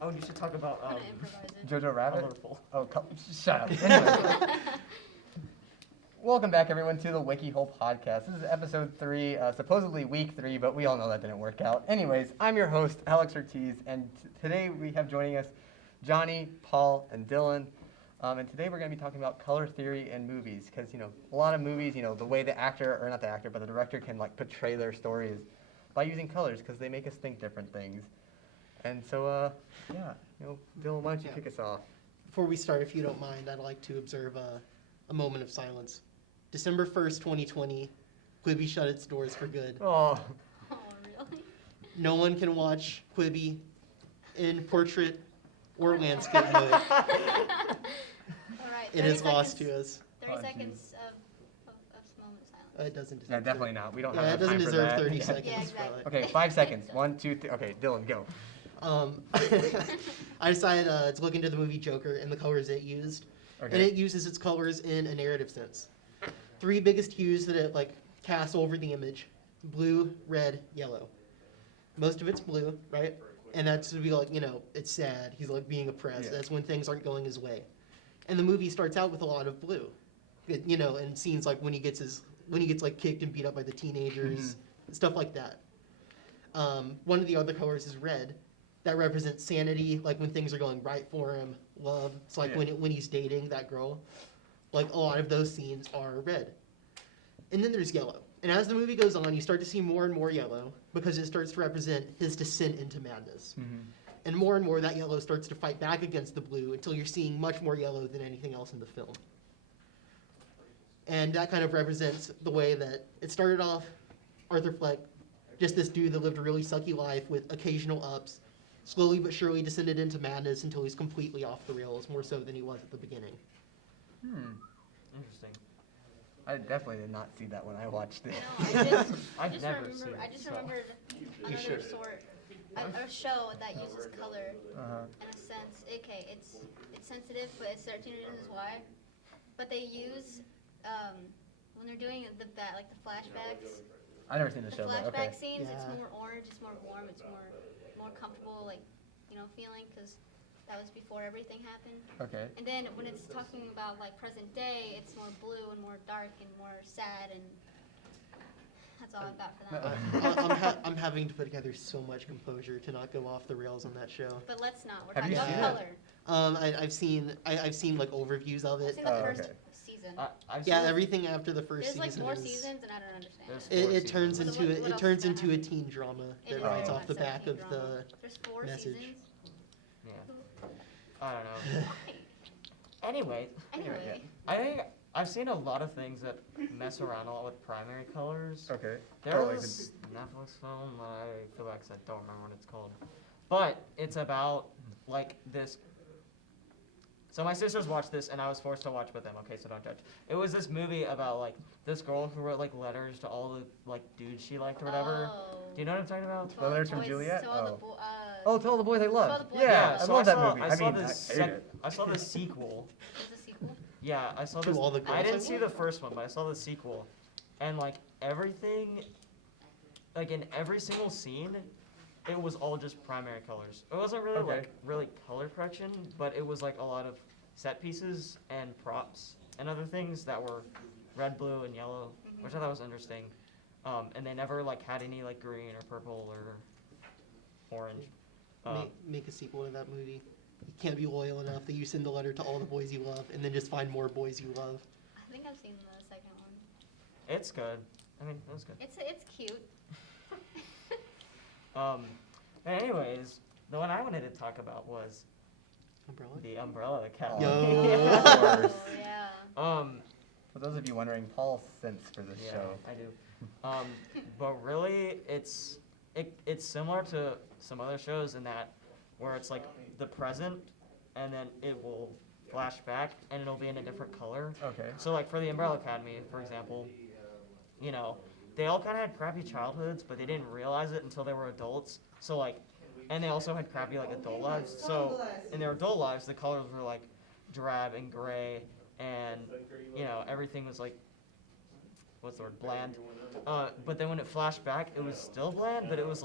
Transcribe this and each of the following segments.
Oh, you should talk about I'm gonna improvise it. Jojo Rabbit? Colorful. Oh, shut up. Anyway. Welcome back, everyone, to the Wikihole podcast. This is episode 3, supposedly week 3, but we all know that didn't work out. Anyways, I'm your host, Alex Ortiz, and today we have joining us Johnny, Paul, and Dylan. And today we're going to be talking about color theory in movies, because, a lot of movies, the way the actor, or not the actor, but the director can, portray their stories by using colors, because they make us think different things. And so, Dylan, why don't you kick us off? Before we start, if you don't mind, I'd like to observe a moment of silence. December 1st, 2020, Quibi shut its doors for good. Oh, Oh, really? No one can watch Quibi in portrait or landscape mode. All right. It 30 is lost seconds- to us. 30 Oh, seconds of moment of silence. It doesn't deserve yeah, definitely not. We don't Yeah, have it enough doesn't time for deserve that. 30 Yeah. seconds. Yeah, exactly. Okay, 5 seconds. 1, 2, 3. Okay, Dylan, go. I decided to look into the movie Joker and the colors it used. Okay. And it uses its colors in a narrative sense. 3 biggest hues that it casts over the image: blue, red, yellow. Most of it's blue, right? And that's to be it's sad. He's being oppressed. Yeah. That's when things aren't going his way. And the movie starts out with a lot of blue. And scenes when he gets kicked and beat up by the teenagers, stuff like that. One of the other colors is red. That represents sanity, when things are going right for him, love. It's when he's dating that girl. A lot of those scenes are red. And then there's yellow. And as the movie goes on, you start to see more and more yellow because it starts to represent his descent into madness. And more that yellow starts to fight back against the blue until you're seeing much more yellow than anything else in the film. And that kind of represents the way that it started off, Arthur Fleck, just this dude that lived a really sucky life with occasional ups, slowly but surely descended into madness until he's completely off the rails, more so than he was at the beginning. Interesting. I definitely did not see that when I watched it. No, I've never seen I it, just so. remembered another should. a show that uses color Uh-huh. in a sense. Okay, it's sensitive, but it's 13 reasons why. But they use when they're doing the flashbacks. I've never seen the The show, but flashback okay. scenes, it's Yeah. more orange, it's more warm, it's more comfortable, feeling, because that was before everything happened. Okay. And then when it's talking about present day, it's more blue and more dark and more sad, and that's all I've got for that. I'm having to put together so much composure to not go off the rails on that show. But let's not. We're Have talking you about seen it? color. I've seen overviews of I've it. seen the Oh, first okay. season. I've Yeah, seen it. everything after the first There's season more is. seasons, and I don't understand. There's it. four It turns seasons. into What it else turns does that into a have? teen drama It that is rides very off the much so back teen of drama. the. There's 4 message. seasons. Yeah. I don't know. Anyway, Anyway, I think I've seen a lot of things that mess around a lot with primary colors. Okay. There Oh, like was a Netflix film, I feel like I don't remember what it's called. But it's about this. So my sisters watched this and I was forced to watch with them, okay, so don't judge. It was this movie about this girl who wrote letters to all the dudes she liked or whatever. Oh. Do you know what I'm talking about? To all the Letters from boys- Juliet? to all the Oh. bo- Oh, To All the Boys I Love. To All the Boys Yeah, I so love that saw, movie. I saw mean, the I hate sec- it. I saw the sequel. There's a sequel. Yeah, I saw To this. All the Girls I I didn't see Love? the first one, but I saw the sequel, and everything, in every single scene, it was all just primary colors. It wasn't really Okay. really color correction, but it was a lot of set pieces and props and other things that were red, blue, and yellow, which I thought was interesting. And they never had any green or purple or orange. Make a sequel to that movie. You can't be loyal enough that you send a letter to all the boys you love and then just find more boys you love. I think I've seen the second one. It's good. I mean, it was good. It's cute. But anyways, the one I wanted to talk about was Umbrella? the Umbrella Academy. Yo. Of Oh, course. yeah. For those of you wondering, Paul sent for this Yeah, show. I do. But really, it's similar to some other shows in that where it's the present, and then it will flash back, and it'll be in a different color. Okay. So for the Umbrella Academy, for example, they all kind of had crappy childhoods, but they didn't realize it until they were adults. So and they also had crappy adult lives. So in their adult lives, the colors were drab and gray, and everything was what's the word, bland. But then when it flashed back, it was still bland, but it was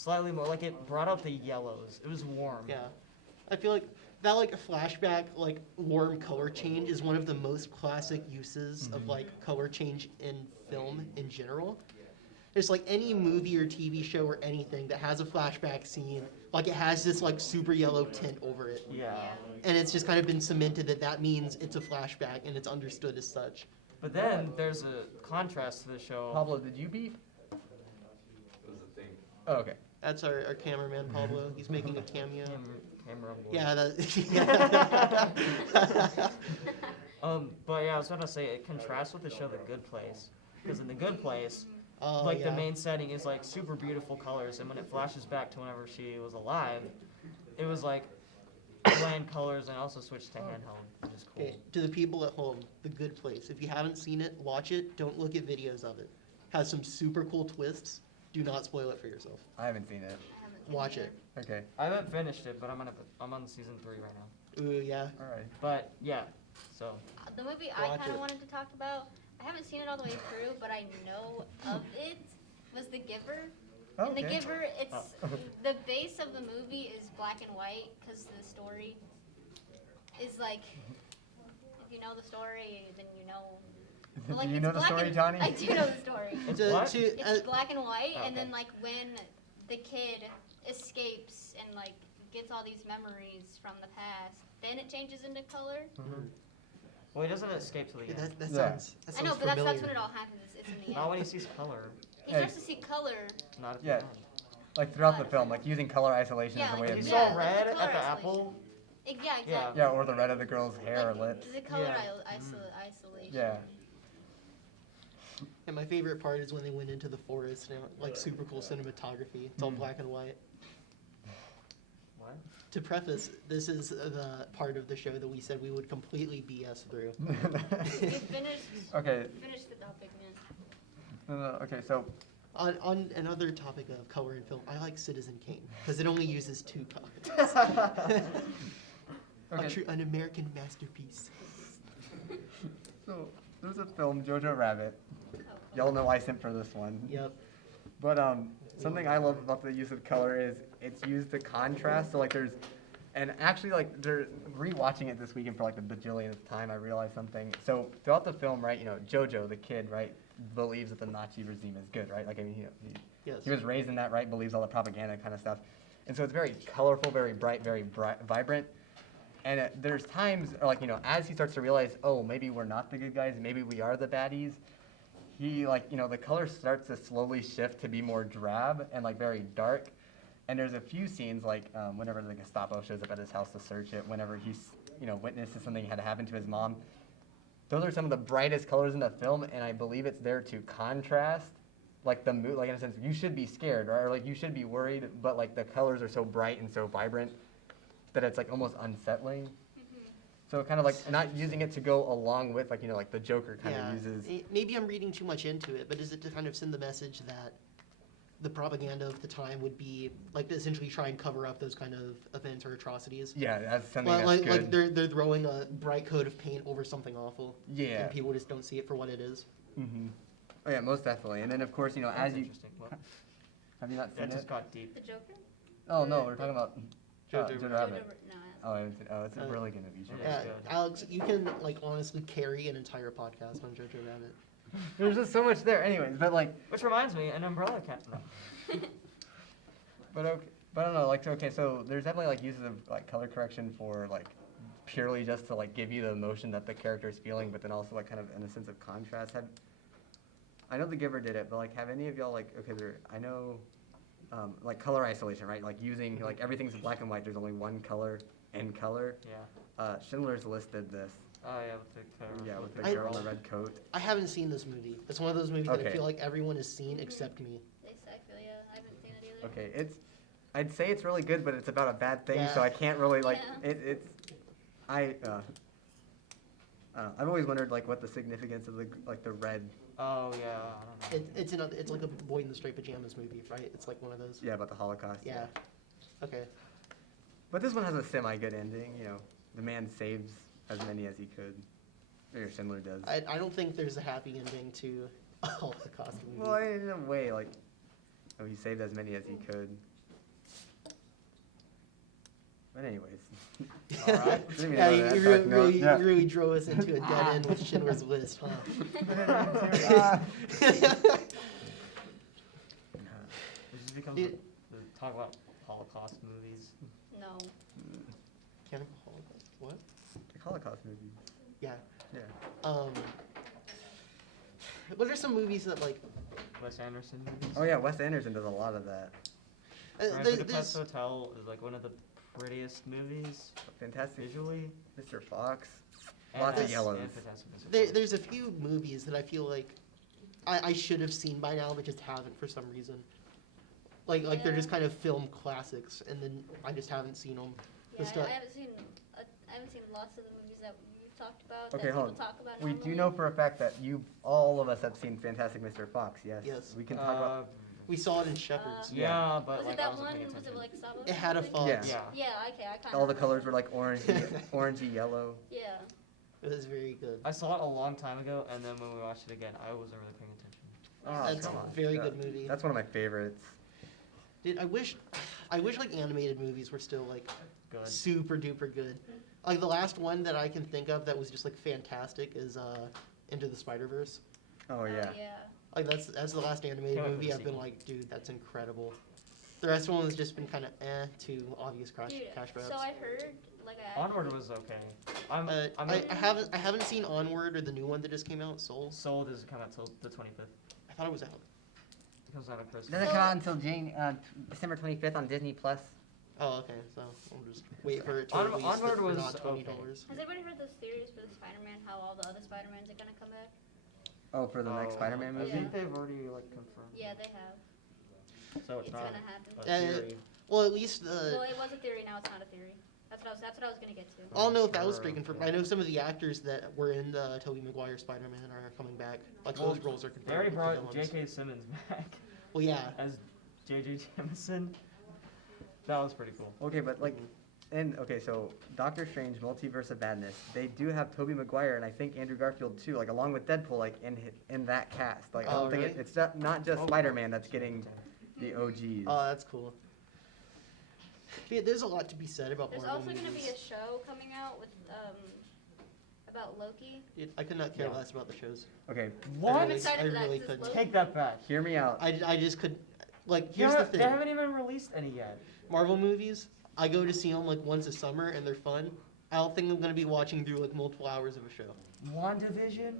slightly more, like it brought out the yellows. It was warm. Yeah. I feel like that like flashback, like warm color change is one of the most classic uses of like color change in film in general. There's like any movie or TV show or anything that has a flashback scene, like it has this like super yellow tint over it. Yeah. And it's just kind of been cemented that that means it's a flashback and it's understood as such. But then there's a contrast to the show. Pablo, did you beep? It was a thing. Oh, okay. That's our cameraman Pablo. He's making a cameo. Camera boy. Yeah, that. But yeah, I was about to say it contrasts with the show The Good Place, because in The Good Place, Oh, like yeah. the main setting is like super beautiful colors, and when it flashes back to whenever she was alive, it was like bland colors, and also switched to handheld, which is cool. Okay, to the people at home, The Good Place. If you haven't seen it, watch it. Don't look at videos of it. Has some super cool twists. Do not spoil it for yourself. I haven't seen it. I haven't seen Watch either. it. Okay. I haven't finished it, but I'm on season 3 right now. Ooh, yeah. All right. But yeah, so The movie I Watch kind it. of wanted to talk about, I haven't seen it all the way through, but I know of it, was The Giver. In The Okay. Giver, it's Oh. the base of the movie is black and white because the story is like, if you know the story, then you know. But, like, Do you it's know the black story, and- Johnny? I do know the story. it's To- what? to- It's black and white, Oh, and then okay. like when the kid escapes and like gets all these memories from the past, then it changes into color. Well, he doesn't escape to the Yeah, end. that Yeah. sounds. That I sounds know, but familiar. that's when it all happens. It's in the Not end. when he sees color. He Hey. starts to see color. Not at the Yeah. end. Like throughout the film, like using color isolation Yeah, as a like way He of you saw Yeah, red the at color the isolation. apple. Yeah, exactly. Yeah. Yeah, or the red of the girl's hair or Like, lips. the color Yeah. isolation. Yeah. And my favorite part is when they went into the forest and like super cool cinematography. It's all black and white. What? To preface, this is the part of the show that we said we would completely BS through. We finished Okay. the topic, man. Okay, so On another topic of color in film, I like Citizen Kane because it only uses 2 colors. okay, An American masterpiece. so there's a film, Jojo Rabbit. Oh. Y'all know I sent for this one. Yep. But something I love about the use of color is it's used to contrast. So like there's, and actually like they're rewatching it this weekend for like the bajillionth time. I realized something. So throughout the film, right, you know, Jojo, the kid, right, believes that the Nazi regime is good, right? Like I mean, Yes. he was raised in that, right? Believes all the propaganda kind of stuff, and so it's very colorful, very bright, vibrant. And there's times, or like, you know, as he starts to realize, oh, maybe we're not the good guys, maybe we are the baddies, he, like, you know, the color starts to slowly shift to be more drab and, like, very dark. And there's a few scenes, like, whenever the Gestapo shows up at his house to search it, whenever he's, you know, witnesses something had happened to his mom. Those are some of the brightest colors in the film, and I believe it's there to contrast, like, the mood, like, in a sense, you should be scared, right? Or, like, you should be worried, but, like, the colors are so bright and so vibrant that it's like almost unsettling. So kind of like not using it to go along with, like, you know, like the Joker kind of uses. Maybe I'm reading too much into it, but is it to kind of send the message that the propaganda of the time would be like to essentially try and cover up those kind of events or atrocities? Yeah, that's something Well, that's like good. they're throwing a bright coat of paint over something awful, Yeah. and people just don't see it for what it is. Mm-hmm. Oh yeah, most definitely. And then of course, you know, That's as you interesting. What? have you not seen That just it? got deep. The Joker? Oh no, we're talking about Jojo Jojo Rabbit. Rabbit. No, Oh, I haven't seen. Oh, it's a Uh, really good movie. Yeah. Yeah, good. Alex, you can like honestly carry an entire podcast on Jojo Rabbit. There's just so much there. Anyways, but like, Which reminds me, an umbrella cat. No. but okay, but I don't know. Like, okay, so there's definitely like uses of like color correction for like purely just to like give you the emotion that the character is feeling, but then also like kind of in a sense of contrast. I know The Giver did it, but like, have any of y'all like, okay, I know, like color isolation, right? Like using like everything's black and white. There's only one color in color. Yeah. Schindler's List did this. Oh yeah, with the cover. Yeah, with the I- girl in the red coat. I haven't seen this movie. It's one of those movies that I Okay. feel like everyone has seen except me. I feel yeah. I haven't seen it either. Okay, I'd say it's really good, but it's about a bad thing, so Yeah. I can't really like Yeah. I don't know. I've always wondered like what the significance of the red. Oh yeah, I don't know. It's like a Boy in the Striped Pajamas movie, right? It's like one of those. Yeah, about the Holocaust. Yeah. Okay. But this one has a semi-good ending. You know, the man saves as many as he could. Or Schindler does. I don't think there's a happy ending to a Holocaust movie. Well, in a way, like, oh, he saved as many as he could. But anyways. Alright. Didn't mean to Yeah, go you, to you that dark note. Yeah. really drove us into a dead end with Schindler's List, huh? It just becomes Dude. talk about Holocaust movies. No. Cannibal Holocaust? What? The Holocaust movies. Yeah. Yeah. What are some movies that like? Wes Anderson movies. Oh yeah, Wes Anderson does a lot of that. Budapest Hotel is like one of the prettiest movies Fantastic. visually. Mr. Fox. And Lots of that's- yellows. and Fantastic Mr. Fox. There's a few movies that I feel like I should have seen by now, but just haven't for some reason. Like they're Yeah. just kind of film classics, and then I just haven't seen them. Yeah, stuff- I haven't seen. I haven't seen lots of the movies that you've talked about. Okay, that hold people on. talk about We normally. do know for a fact that all of us have seen Fantastic Mr. Fox. Yes. Yes. We can talk about. We saw it in Shepherds. Yeah, but Was like it I that wasn't one? paying Was it attention. like stop motion? It had a thing? fog. Yeah. Yeah. Yeah, okay, I kind of. All the colors were like orangey yellow. Yeah. It was very good. I saw it a long time ago, and then when we watched it again, I wasn't really paying attention. Oh, That's come a on. very Yeah. good movie. That's one of my favorites. Dude, I wish like animated movies were still like Good. super duper good. Like the last one that I can think of that was just like fantastic is Into the Spider-Verse. Oh yeah. Yeah. Like that's the last animated Can't wait for movie the I've been sequel. like, dude, that's incredible. The rest of them has just been kind of to obvious cash Dude, grabs. so I heard like Onward was okay. I'm I haven't seen Onward or the new one that just came out, Soul. Soul doesn't come out till the 25th. I thought it was out. It comes out at Christmas. Doesn't come out until December 25th on Disney Plus. Oh, okay. So I'll just wait for it to On- release Onward for was not $20. Has anybody heard those theories for the Spider-Man? How all the other Spider-Mans are gonna come back? Oh, for the next Spider-Man I movie. think they've already like confirmed. Yeah, they have. So it's It's not gonna happen. a theory. Well, at least Well, it was a theory. Now it's not a theory. That's what I was gonna get to. I don't know if that was Sure, straight confirmed. okay. I know some of the actors that were in the Tobey Maguire Spider-Man are coming back. Like Well, those roles are They already confirmed. brought with the villains. J.K. Simmons back Well, yeah. as J.J. Jameson. That was pretty cool. Okay, but like, so Doctor Strange, Multiverse of Madness, they do have Tobey Maguire and I think Andrew Garfield too, like along with Deadpool, like in that cast. Like I Oh, don't think really? it's not just Spider-Man that's getting the OGs. Oh, that's cool. Yeah, there's a lot to be said about There's Marvel also gonna be movies. a show coming out with about Loki. Dude, I could not care Yeah. less about the shows. Okay, What? I'm really- excited I for that really 'cause it's couldn't. Loki. Take that back. hear me out. I just could. Like, They here's the haven't- thing. They haven't even released any yet. Marvel movies, I go to see them like once a summer and they're fun. I don't think I'm gonna be watching through like multiple hours of a show. WandaVision?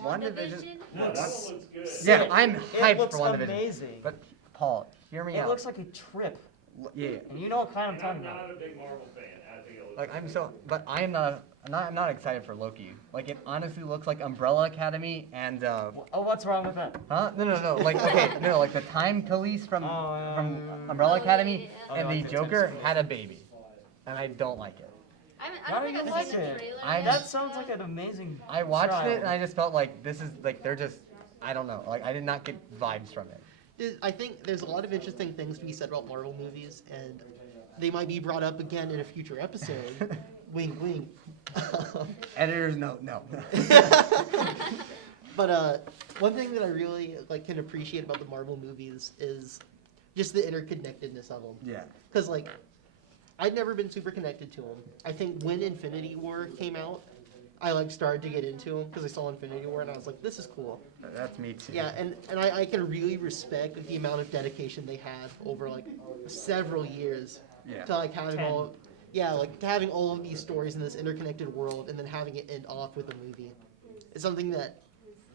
WandaVision- WandaVision. looks good. Yeah, I'm It hyped looks for WandaVision. amazing. But Paul, hear me It out. looks like a trip. Yeah. And you know what kind I'm talking Not about. a big Marvel fan. I think it looks Like good. but I'm not excited for Loki. Like it honestly looks like Umbrella Academy and Oh, what's wrong with that? huh? No. Like okay, no, like the time police from Umbrella Oh, Academy yeah. and Oh, the like the Joker Tim had a baby, and I don't like it. I Why don't think don't you I've like seen the it? trailer. I- yet That for sounds that. like an amazing. I watched child. it and I just felt like this is like they're just I don't know. Like I did not get vibes from it. I think there's a lot of interesting things to be said about Marvel movies, and they might be brought up again in a future episode. Wink, wink. Editors, no. But one thing that I really like can appreciate about the Marvel movies is just the interconnectedness of them. Yeah. Because like, I'd never been super connected to them. I think when Infinity War came out, I like started to get into them because I saw Infinity War and I was like, this is cool. That's me too. Yeah, and I can really respect the amount of dedication they had over like several years Yeah. to like having to having all of these stories in this interconnected world and then having it end off with a movie. It's something that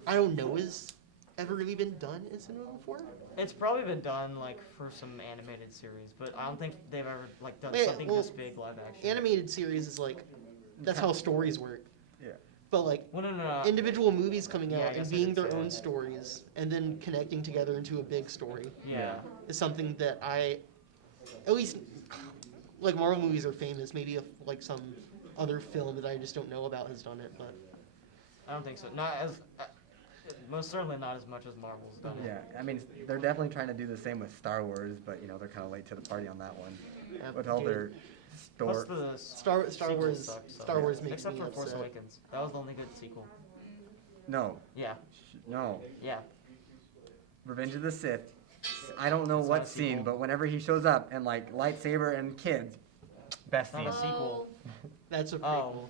I don't know has ever really been done in cinema before. It's probably been done like for some animated series, but I don't think they've ever like done Yeah, something well, this big live action. Animated series is like that's how stories work. Yeah. But like Well, no. individual movies coming Yeah, I out and guess I being did their say own that. stories and then connecting together into a big story Yeah. is something that at least like Marvel movies are famous. Maybe if like some other film that I just don't know about has done it, but I don't think so. Not as. Most certainly not as much as Marvel's done. it. Yeah, I mean, they're definitely trying to do the same with Star Wars, but you know they're kind of late to the party on that one. With all dude, their Plus store. the Star sequels Wars suck, so- Star Wars makes Except me for Force upset. Awakens. That was the only good sequel. No, Yeah. no. Yeah. Revenge of the Sith. I don't know It's not what a scene, sequel. but whenever he shows up and like lightsaber and kids, Best Not scene. a sequel. That's a prequel. Oh.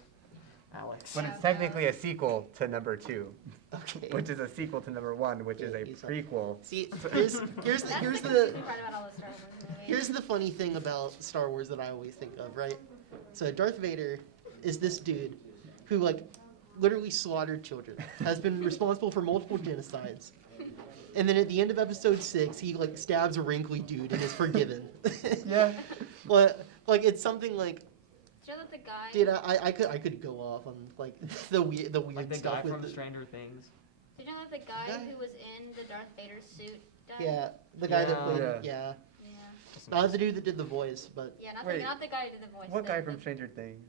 Alex. But it's technically a sequel to number 2, Okay. which is a sequel to number 1, which is a Okay, so- prequel. See, here's That's the the confusing part about all the Star Wars movies. here's the funny thing about Star Wars that I always think of, right? So Darth Vader is this dude who like literally slaughtered children, has been responsible for multiple genocides. And then at the end of episode 6, he like stabs a wrinkly dude and is forgiven. Yeah. Like it's something like, Do you know that the guy? dude, I could go off on like the weird Like the stuff guy with from the, Stranger Things. Did you know that the guy Guy? who was in the Darth Vader suit died? yeah, the guy that Yeah. played, Yeah. yeah, Yeah. not the dude that did the voice, but Yeah, not Wait. the, not the guy who did the voice. What the- guy from the- Stranger Things?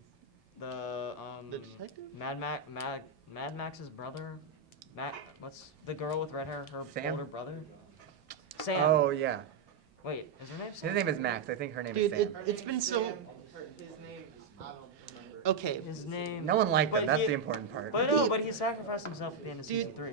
The the detective. Mad Max's brother. What's the girl with red hair? Her Sam? older brother. Sam. Oh, yeah. Wait, is her name Sam? His name is Max. I think her name Dude, is Sam. it's been so. Okay, His name. No one liked But him. That's he- the important part. But no, but he sacrificed himself at the end of Dude, season 3.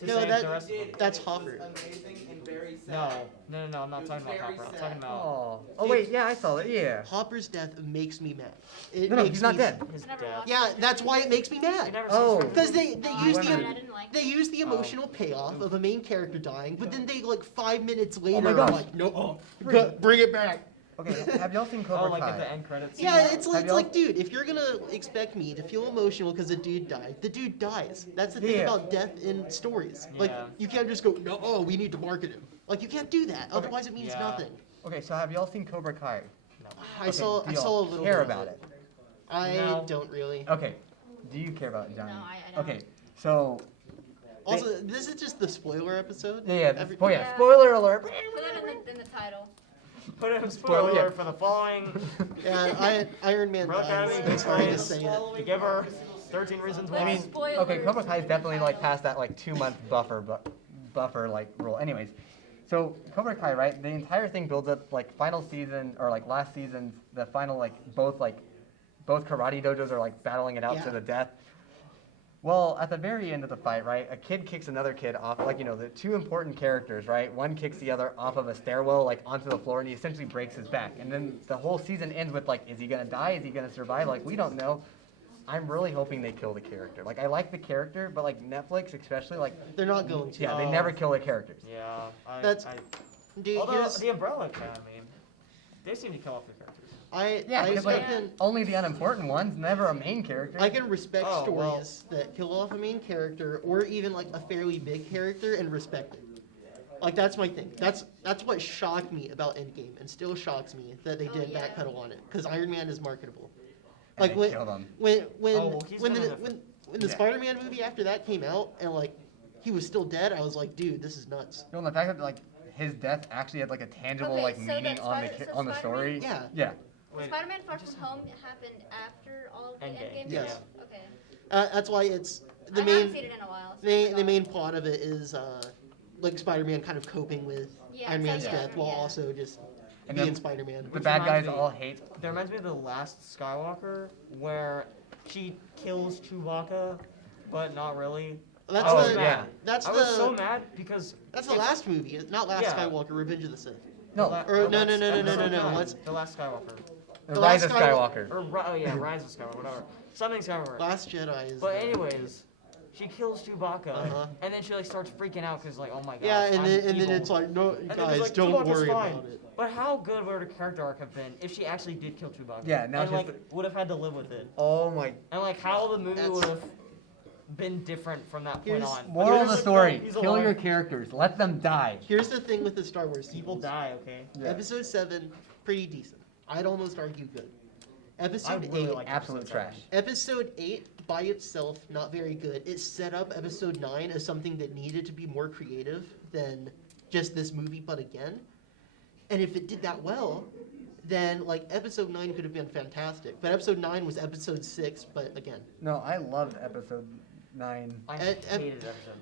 To no, save that- the rest of them. that's Hopper. Amazing and very sad. No, I'm not talking about Very Hopper. I'm sad. talking about Oh. Oh, wait. Yeah, I saw it. Yeah. Hopper's death makes me mad. It No, no, makes he's not me- dead. his I never death. watched Yeah, it. that's why it makes me You mad. never Oh. seen Because Stranger they Oh, use I the didn't like they it. use the emotional payoff of a main character dying, but then they like 5 minutes later my are gosh. like, no, bring it back. Okay, have y'all seen Oh, Cobra like Kai? at the end credits. Yeah, it's Have like, y'all- dude, if you're gonna expect me to feel emotional because a dude died, the dude dies. That's the thing Yeah. about death in stories. Like, Yeah. you can't just go, no, oh, we need to market him. Like, you can't do that. Otherwise, it means Yeah. nothing. Okay, so have y'all seen Cobra Kai? I Okay, saw do I y'all saw a little care bit of about it? I No. don't really. Okay. Do you care about it, Johnny? No, I don't. Okay, so Also, this is just the spoiler episode. yeah, Every- oh yeah, Yeah. spoiler alert. Put it in the title. Put in a Spoiler, spoiler yeah. alert for the following. Yeah, Iron Man Rogue dies. Academy I'm sorry to betrays say it. The Giver. 13 Reasons I Why. mean, Spoilers Okay, Cobra Kai is in definitely the like title. past that like 2-month buffer like rule. Anyways, so Cobra Kai, right? The entire thing builds up like final season or like last season's the final both karate dojos are like battling it out to Yeah. the death. Well, at the very end of the fight, right, a kid kicks another kid off, like, the two important characters, right? One kicks the other off of a stairwell, like, onto the floor, and he essentially breaks his back. And then the whole season ends with, like, is he going to die? Is he going to survive? Like, we don't know. I'm really hoping they kill the character. Like, I like the character, but, like, Netflix especially, like, They're not going to. yeah, they Oh. never kill the characters. Yeah. That's- Dude, Although here's, the Umbrella Academy, they seem to kill off the characters. Yeah, I, 'cause, I like, can only the unimportant ones, never a main character. I can respect Oh, well. stories that kill off a main character or even like a fairly big character and respect it. Like that's my thing. That's what shocked me about Endgame and still shocks me that they Oh, didn't yeah. backpedal on it because Iron Man is marketable. And Like they when kill them. when Oh, well, he's when been the on when the Yeah. Spider-Man movie after that came out and like he was still dead, I was like, dude, this is nuts. No, and the fact that, like, his death actually had, like, a tangible, Okay, like, so meaning that on the Spider- so on the story. Yeah. Yeah. Wait, Spider-Man Far From Home happened after all of the Endgame. Endgame Yes. stuff? Okay. That's why it's the I haven't main seen it in a while. so I the forgot. main plot of it is like Spider-Man kind of coping with Yeah, Iron Man's exactly. death while Yeah. also just And being then- Spider-Man. The Which bad guys reminds me- all hate. that reminds me of the last Skywalker, where she kills Chewbacca, but not really. That's I was the mad. that's I the was so mad because that's the if- last movie, not Last Yeah. Skywalker, Revenge of the Sith. No, La- Or- no, that's no, no, no, no, episode no, no, 9, let's- the last Skywalker, the The Rise last of Skywalker. or Rise of Skywalker, whatever, something Skywalker. Last Jedi is. But the- anyways, she kills Chewbacca, Uh-huh. and then she like starts freaking out because like, oh my god. yeah, and I'm then evil. it's like, no, And then guys, it's like, don't Chewbacca's worry fine. about it. But how good would her character arc have been if she actually did kill Chewbacca? Yeah, now and she's like would have had to live with it, Oh my. and like how the movie That's- would have been different from that point Here's- on. Moral of He's the like, story: no, he's kill alive. your characters, let them die. Here's the thing with the Star Wars People sequels. die, okay? Yeah. Episode 7, pretty decent. I'd almost argue good. I Episode really 8, like Absolute episode trash. Episode 8 by itself, not very good. It set up Episode 9 as something that needed to be more creative than just this movie, but again. And if it did that well, then like Episode 9 could have been fantastic. But Episode 9 was Episode 6, but again. No, I loved episode 9. I Ed- hated episode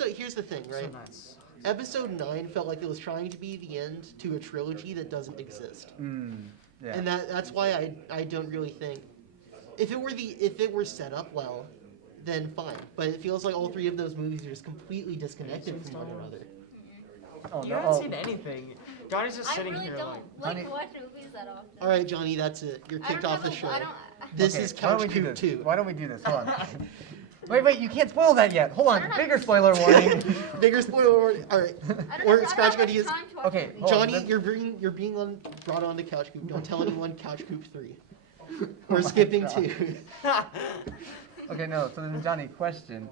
9. Here's the thing, right? So nice. Episode 9 felt like it was trying to be the end to a trilogy that doesn't exist. Yeah. And that's why I don't really think if it were set up well, then fine. But it feels like all three of those movies are just completely disconnected from one another. Oh You no. haven't Oh, seen anything. Johnny's just I sitting really here don't like. like Honey- to watch movies that often. All right, Johnny, that's it. You're I kicked don't off the have a- show. I don't. This Okay, is why don't Couch we do Coop this? 2. Why don't we do this? Hold on. Wait, you can't spoil that yet. Hold on. Bigger spoiler warning. Bigger spoiler warning. All right. I don't Or have, Scratch I don't Gun have is. time to watch Okay, movies. hold on, Johnny, then- you're being brought on to Couch Coop. Don't tell anyone Couch Coop 3. We're skipping God. 2. Okay, no. So then, Johnny, question.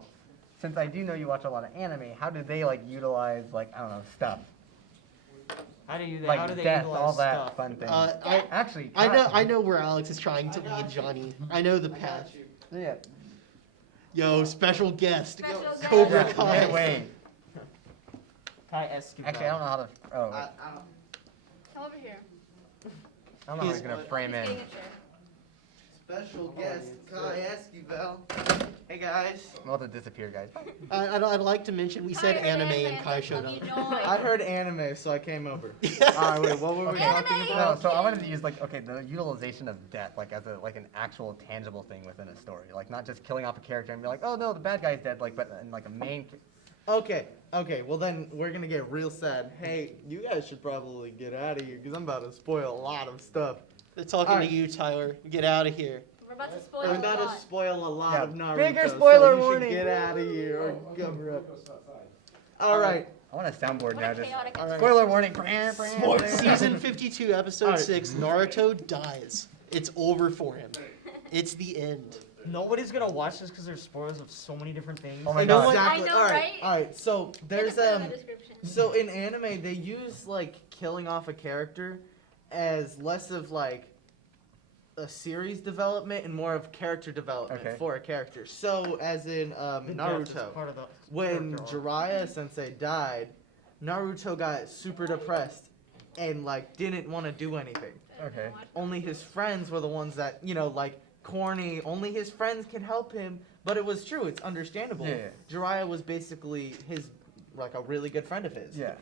Since I do know you watch a lot of anime, how do they like utilize like I don't know stuff How do like how do they death, utilize all that stuff? fun things? Actually, I know where Alex is trying to lead Johnny. I know the path. Yeah. Yo, special guest, Special guest. Cobra Yeah, Kai. wait. Kai Escobar. Actually, I don't know how to. Oh, wait. Come over here. I don't know how he's gonna frame in. Take a chair. Special guest, Kai Esquivel. Hey guys. We'll have to disappear, guys. I'd like to mention we said Hi, anime Amanda. and Kai showed Love up. you, Joy. I heard anime, so I came over. Alright, wait, what were we Okay. talking Anime! about? No, so I wanted to use like the utilization of death like as a like an actual tangible thing within a story, like not just killing off a character and be like, oh no, the bad guy's dead, like but in like a main. Okay, well then we're gonna get real sad. Hey, you guys should probably get out of here, because I'm about to spoil a lot of stuff. They're talking Alright. to you, Tyler. Get out of here. We're about to spoil I'm a about to lot. spoil a lot Yeah, of Naruto, bigger so spoiler you warning. should get out of here or cover up. Alright, I want a soundboard What now. a Just chaotic Alright. spoiler warning. Season 52, episode Alright. 6. Naruto dies. It's over for him. It's the end. Nobody's gonna watch this because there's spoilers of so many different things. Oh my no God. one- I exactly. know, Alright, right? alright. So there's Get it in the description. So in anime, they use like killing off a character as less of like a series development and more of character development Okay. for a character. So as in The death is Naruto, part of the when character arc. Jiraiya Sensei died, Naruto got super depressed and like didn't want to do anything. Okay. Only his friends were the ones that, you know, like corny, only his friends can help him, but it was true, it's understandable. Yeah. Jiraiya was basically his like a really good friend of his. Yeah.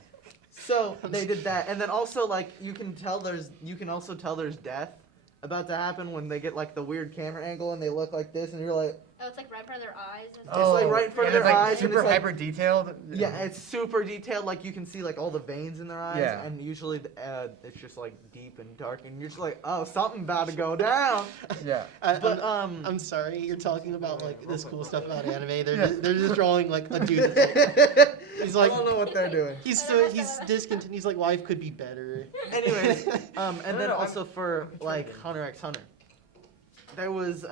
So they did that, and then also like you can also tell there's death about to happen when they get like the weird camera angle and they look like this, and you're like, Oh, it's like right in front of their eyes. Or Oh, like, right in front of and their it's, like, eyes, and super it's, like- hyper detailed. yeah, it's super detailed. Like you can see like all the veins in their eyes, Yeah. and usually it's just like deep and dark, and you're just like, oh, something about to go down. Yeah. But I'm sorry, you're talking about like this cool stuff about anime. They're Yeah. they're just drawing like a dude. That's, he's I like don't know what they're doing. he's discontent. He's like life could be better. Anyways, and No, then no, also for like Hunter x Hunter, there was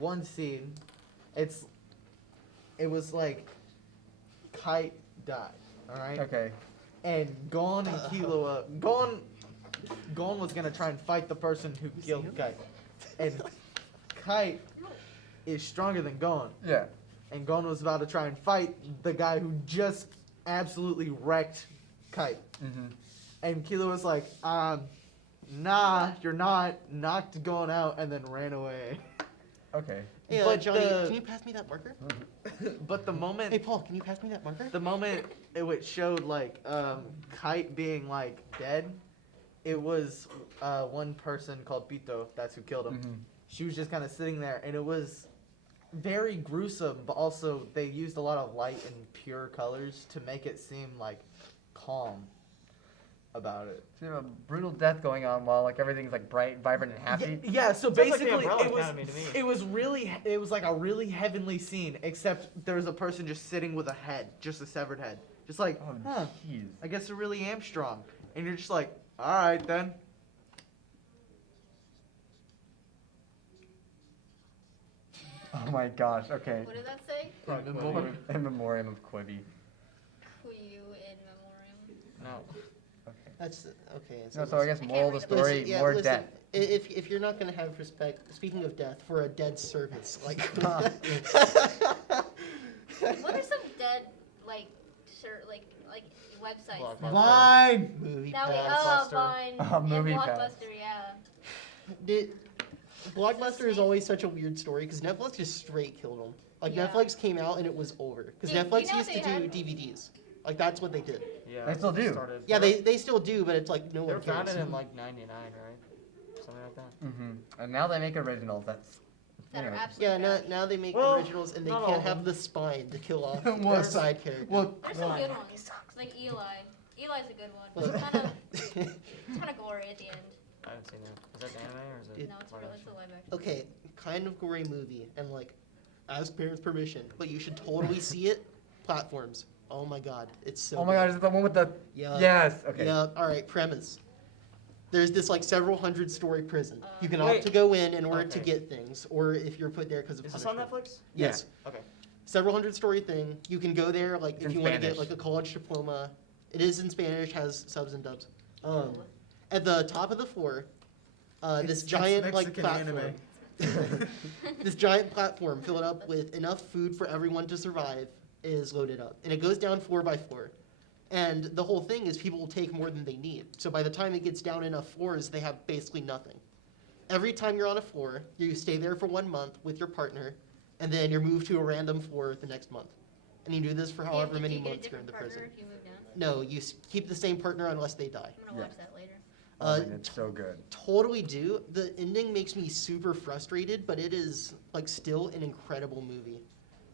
one scene. It was like Kite died, all right, Okay. and Gon and Killua, Gon was gonna try and fight the person who killed Kite, and Kite is stronger than Gon, Yeah. and Gon was about to try and fight the guy who just absolutely wrecked Kite. Mhm. And Kilo was like, nah, you're not. Knocked Gon out and then ran away. Okay. Hey, But Johnny, the- can you pass me that marker? But the moment, Hey, Paul, can you pass me that marker? the moment it showed like Kite being like dead, it was one person called Pito. That's who killed him. Mhm. She was just kind of sitting there, and it was very gruesome. But also, they used a lot of light and pure colors to make it seem like calm about it. So you have a brutal death going on while like everything's like bright, vibrant, and happy. Yeah, so Sounds like the basically Umbrella it was Academy to me. it was like a really heavenly scene, except there was a person just sitting with a head, just a severed head. Just like, Oh huh, jeez. I guess I really am strong. And you're just like, alright then. Oh my gosh. Okay. What did that say? In memoriam of Quibi. Who you in memoriam? No. Okay. That's okay. No, so I guess can't moral of the read the- story, more death. If you're not gonna have respect, speaking of death, for a dead service, like What are some dead like websites? Blockbuster. that- Vine! movie That we pass. Vine. Oh, Movie and Pass. Blockbuster, yeah. Did Blockbuster is always such a weird story because Netflix just straight killed them. Like Yeah. Netflix came out and it was over because Dude, Netflix you know used to they do had- DVDs. Like that's what they did. Yeah. They still do. Started, Yeah, they still do, but it's like no They were one cares. founded in like '99, right? Something like that. Mm-hmm. And now they make originals. That's. That are anyway. absolutely Yeah, trash. now they make Well, originals and they not all can't of have them. the spine to kill off Well, a side character. Well, There's some good ones, like Eli. Eli's a good one, but Well- it's kind of gory at the end. I haven't seen that. Is that anime or is it? No, it's live a action? live action. Okay, kind of gory movie, and like, ask parents' permission, but you should totally see it. Platforms. Oh my god, it's so. Oh my god, good. is it the one with the? Yeah. Yes. Okay. Yeah. All right. Premise. There's this like several hundred story prison. You can Wait. opt to go in order to Okay. get things, or if you're put there because of Is this on punishment. Netflix? Yes. Okay. Several hundred story thing. You can go there like It's if in you want to get Spanish. like a college diploma. It is in Spanish, has subs and dubs. Ooh. At the top of the floor, this It's giant like Mexican platform. anime. This giant platform filled up with enough food for everyone to survive is loaded up, and it goes down floor by floor. And the whole thing is people will take more than they need. So by the time it gets down enough floors, they have basically nothing. Every time you're on a floor, you stay there for 1 month with your partner, and then you're moved to a random floor the next month. And you do this for however Do many you get a months you're in different the partner prison. if you move down? No, you keep the same partner unless they die. I'm gonna watch that later. Oh, man, it's so good. Totally do. The ending makes me super frustrated, but it is like still an incredible movie.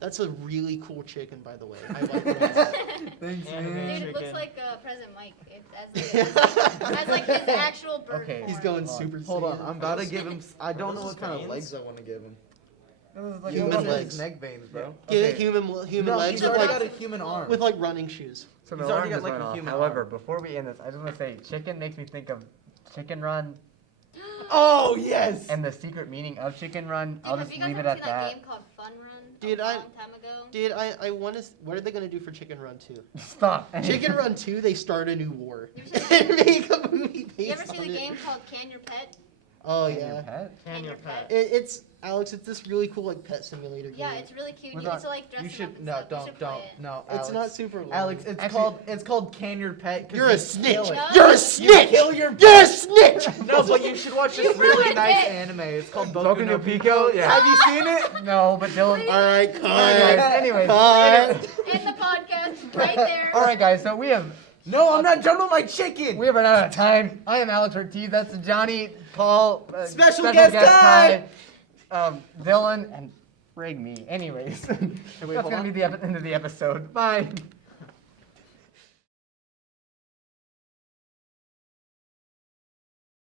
That's a really cool chicken, by the way. I like that. Thanks, Anime. man. Dude, it Chicken. looks like President Mike. As like his actual bird Okay. He's form. going Hold on. super. Hold on, Saiyan. I'm about to give him. I don't Are know those what kind of veins? legs I want to give him. This is like- Human Those are his legs. neck veins, bro. Get Okay. human No, legs he's with already like, got a human arm. with like running shoes. So He's the already alarm got, is like, going a off. human However, arm. before we end this, I just want to say chicken makes me think of Chicken Run Oh yes. and the secret meaning of Chicken Run. Dude, I'll have just you guys leave it ever at seen that that. game called Fun Run? Dude, a I- long time ago. Dude, I want to. What are they gonna do for Chicken Run 2? Stop. Chicken Run 2, they start a new war. You ever And make a movie based You ever see on the it. game called Can Your Pet? Oh And your yeah. pet? Can your pet? It's Alex. It's this really cool like pet simulator game. Yeah, it's really cute. Was You get that- to like dress You it should up and no, stuff. You should play it. no. It's Alex. not super. Long. Alex, it's Actually- called Can Your Pet. 'cause You're a you snitch. kill it. No. You're a You snitch. kill your- You're a snitch. No, but you should watch this You really ruined nice it. anime. It's called Boku Boku no no Pico? Yeah. Have you seen it? No, but Dylan. All right, Alright, guys. cut. Anyways. Cut. End the podcast right there. All right, guys. So we have No, I'm not jumping my chicken. run out of time. I am Alex Ortiz. That's Johnny Paul. Special guest time. Dylan and Rig me. Anyways, that's hold gonna on. be the end of the episode. Bye.